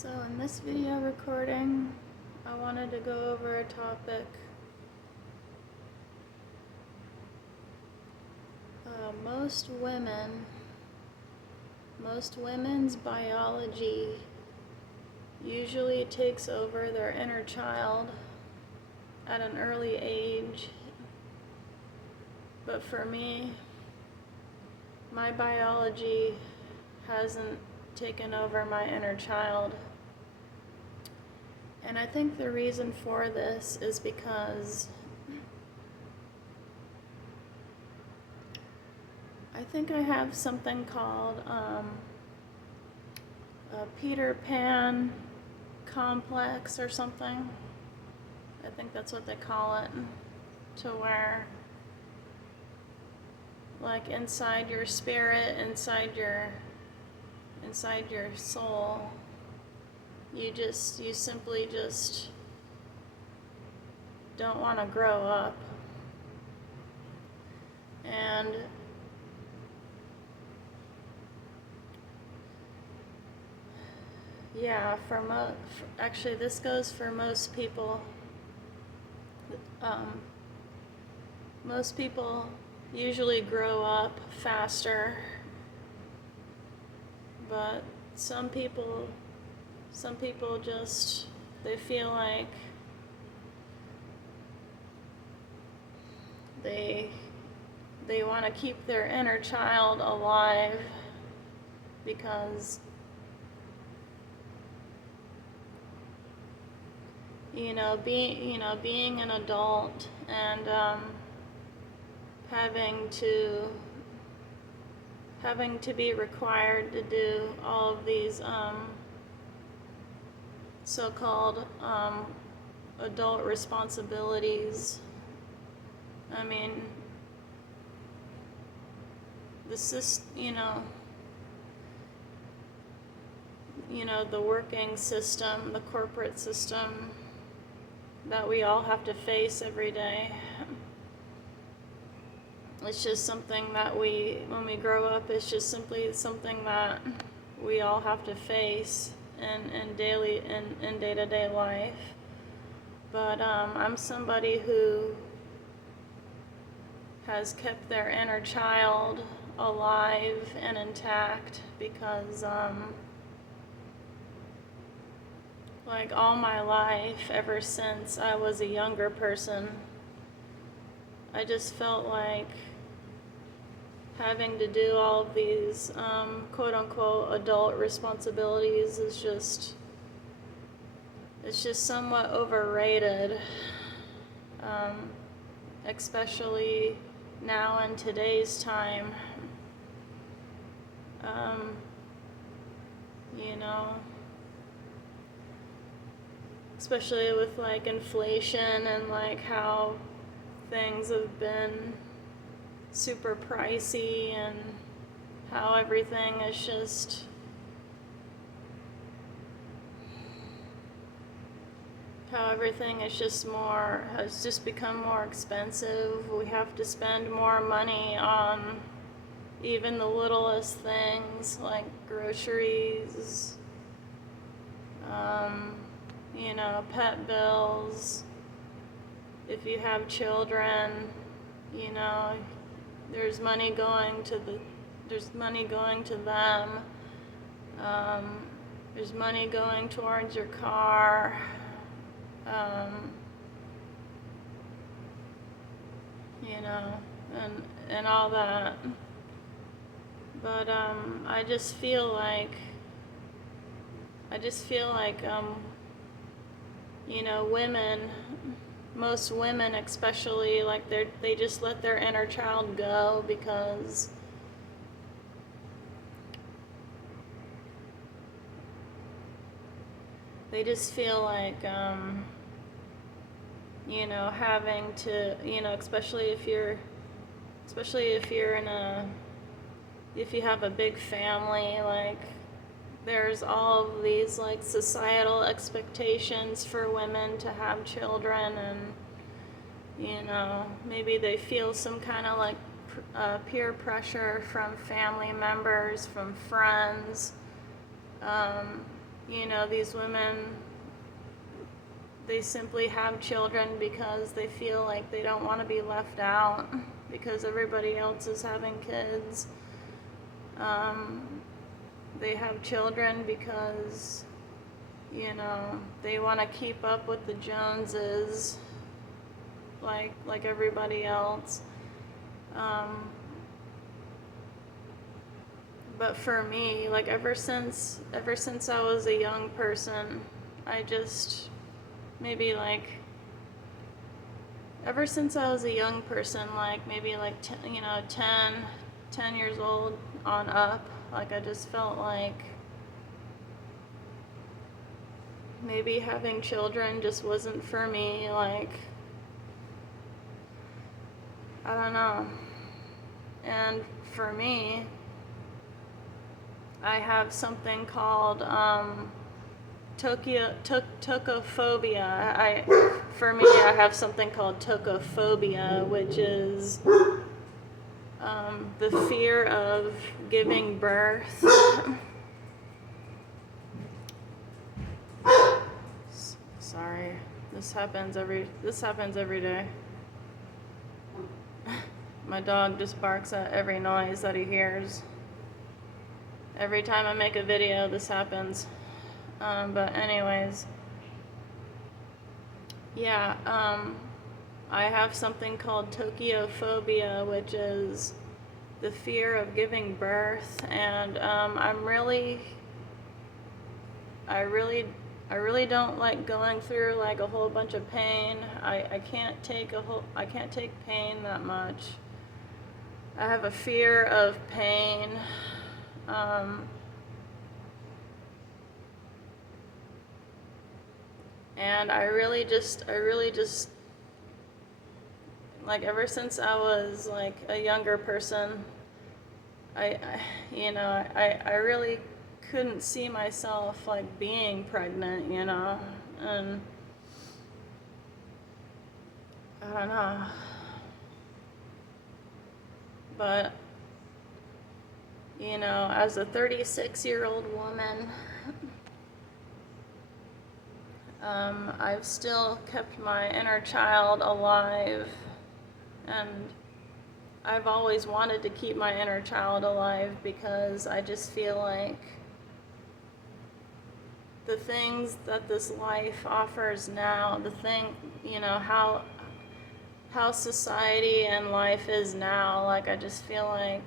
So in this video recording, I wanted to go over a topic. Most women's biology usually takes over their inner child at an early age. But for me, my biology hasn't taken over my inner child. And I think the reason for this is because I think I have something called a Peter Pan complex or something. I think that's what they call it. To where, like, inside your spirit, inside your soul, you simply just don't want to grow up. And yeah, actually this goes for most people. Most people usually grow up faster, but some people just, they feel like they want to keep their inner child alive because being an adult and having to be required to do all of these so-called adult responsibilities. I mean, the working system, the corporate system that we all have to face every day. It's just something that when we grow up, it's just simply something that we all have to face in day-to-day life. But I'm somebody who has kept their inner child alive and intact because like all my life, ever since I was a younger person, I just felt like having to do all of these quote-unquote adult responsibilities is just somewhat overrated, especially now in today's time. Especially with like inflation and like how things have been super pricey and how everything is just has just become more expensive. We have to spend more money on even the littlest things like groceries, pet bills. If you have children, there's money going to them. There's money going towards your car. And all that. But I just feel like most women especially, like they just let their inner child go because they just feel like having to, especially if you have a big family, like there's all of these like societal expectations for women to have children, and maybe they feel some kind of like peer pressure from family members, from friends, you know, these women, they simply have children because they feel like they don't want to be left out because everybody else is having kids. They have children because, you know, they want to keep up with the Joneses, like everybody else. But for me, like ever since I was a young person, I just maybe like ever since I was a young person, like maybe like 10 years old on up, like I just felt like maybe having children just wasn't for me. Like, I don't know. And for me, I have something called tokophobia. For me, I have something called tokophobia, which is the fear of giving birth. Sorry, this happens every day. My dog just barks at every noise that he hears. Every time I make a video, this happens. But anyways, yeah, I have something called tokyophobia, which is the fear of giving birth, and I really don't like going through like a whole bunch of pain. I can't take pain that much. I have a fear of pain. And I really just like ever since I was like a younger person, I really couldn't see myself like being pregnant, you know, and I don't know, but you know, as a 36-year-old woman, I've still kept my inner child alive, and I've always wanted to keep my inner child alive because I just feel like the things that this life offers now, you know, how society and life is now, like I just feel like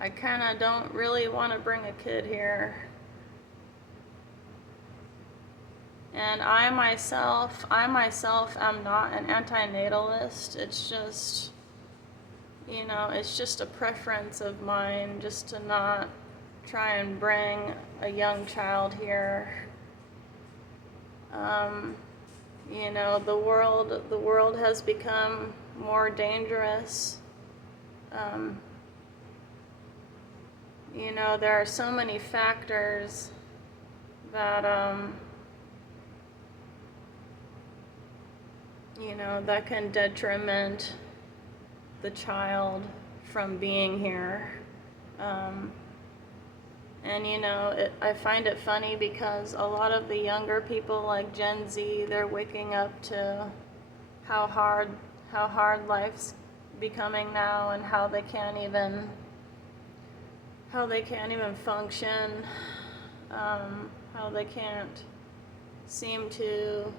I kind of don't really want to bring a kid here. And I myself am not an antinatalist. It's just, you know, it's just a preference of mine just to not try and bring a young child here. You know, the world has become more dangerous. You know, there are so many factors that, you know, that can detriment the child from being here. And you know, I find it funny because a lot of the younger people like Gen Z, they're waking up to how hard life's becoming now, and how they can't even function, how they can't seem to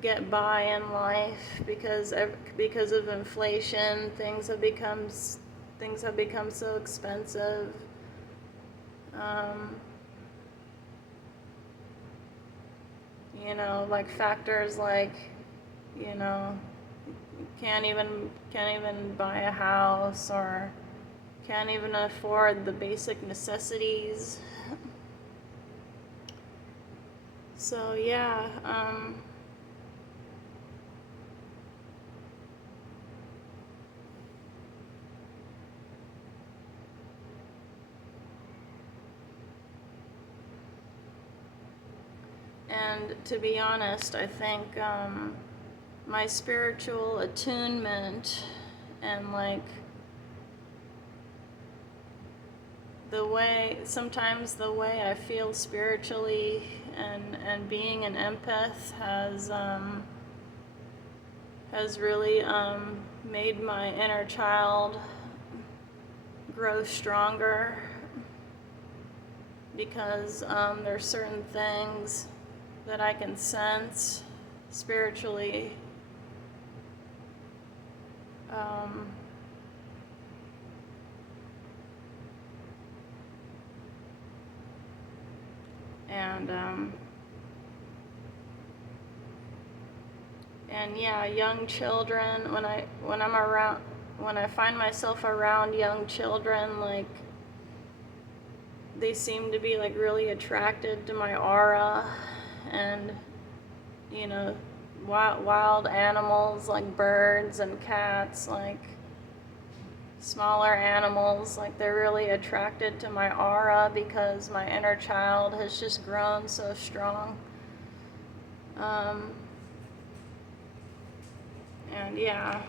get by in life because of inflation. Things have become so expensive. You know, like factors like, you know, can't even buy a house, or can't even afford the basic necessities. So yeah, and to be honest, I think my spiritual attunement and like sometimes the way I feel spiritually and being an empath has really made my inner child grow stronger, because there's certain things that I can sense spiritually. And yeah, young children, when I find myself around young children, like, they seem to be like really attracted to my aura. And you know, wild animals like birds and cats, like smaller animals, like they're really attracted to my aura because my inner child has just grown so strong. And yeah.